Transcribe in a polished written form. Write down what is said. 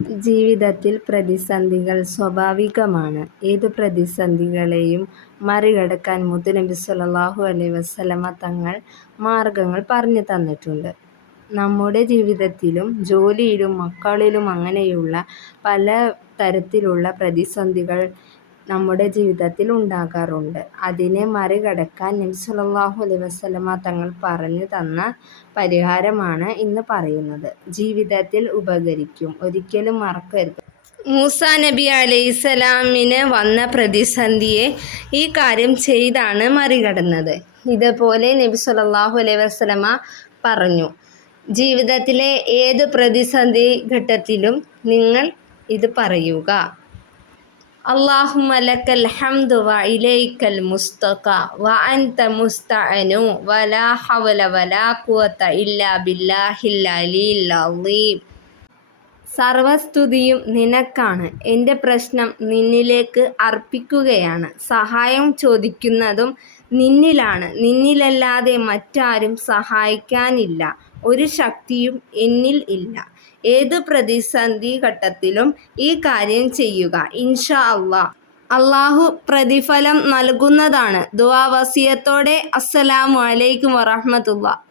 ജീവിതത്തിൽ പ്രതിസന്ധികൾ സ്വാഭാവികമാണ്. ഏതു പ്രതിസന്ധികളെയും മറികടക്കാൻ മുത്തുനബി സ്വല്ലല്ലാഹു അലൈഹി വസല്ലമ തങ്ങൾ മാർഗങ്ങൾ പറഞ്ഞു തന്നിട്ടുണ്ട്. നമ്മുടെ ജീവിതത്തിലും ജോലിയിലും മക്കളിലും അങ്ങനെയുള്ള പല തരത്തിലുള്ള പ്രതിസന്ധികൾ നമ്മുടെ ജീവിതത്തിൽ ഉണ്ടാകാറുണ്ട്. അതിനെ മറികടക്കാൻ നബി സ്വല്ലല്ലാഹു അലൈഹി വസല്ലമ തങ്ങൾ പറഞ്ഞു തന്ന പരിഹാരമാണ് ഇന്ന് പറയുന്നത്. ജീവിതത്തിൽ ഉപകരിക്കും, ഒരിക്കലും മറക്കരുത്. മൂസാ നബി അലൈഹിസ്സലാമിന് വന്ന പ്രതിസന്ധിയെ ഈ കാര്യം ചെയ്താണ് മറികടന്നത്. ഇതുപോലെ നബി സ്വല്ലല്ലാഹു അലൈഹി വസല്ലമ പറഞ്ഞു, ജീവിതത്തിലെ ഏത് പ്രതിസന്ധി ഘട്ടത്തിലും നിങ്ങൾ ഇത് പറയുക. അല്ലാഹുമ്മ ലക്കൽ ഹംദു വ ഇലൈക്കൽ മുസ്തഖാ വ അൻത മുസ്തഅനു വലാ ഹൗല വലാ ഖുവത ഇല്ലാ ബില്ലാഹിൽ അലിയിൽ അളീം. സർവസ്തുതിയും നിനക്കാണ്. എൻ്റെ പ്രശ്നം നിന്നിലേക്ക് അർപ്പിക്കുകയാണ്. സഹായം ചോദിക്കുന്നതും നിന്നിലാണ്. നിന്നിലല്ലാതെ മറ്റാരും സഹായിക്കാനില്ല. ഒരു ശക്തിയും എന്നിൽ ഇല്ല. ഏതു പ്രതിസന്ധി ഘട്ടത്തിലും ഈ കാര്യം ചെയ്യുക. ഇൻഷാ അല്ലാഹ് അല്ലാഹു പ്രതിഫലം നൽകുന്നതാണ്. ദുആ വസിയത്തോടെ. അസ്സലാമു അലൈക്കും വറഹ്മത്തുള്ളാഹി.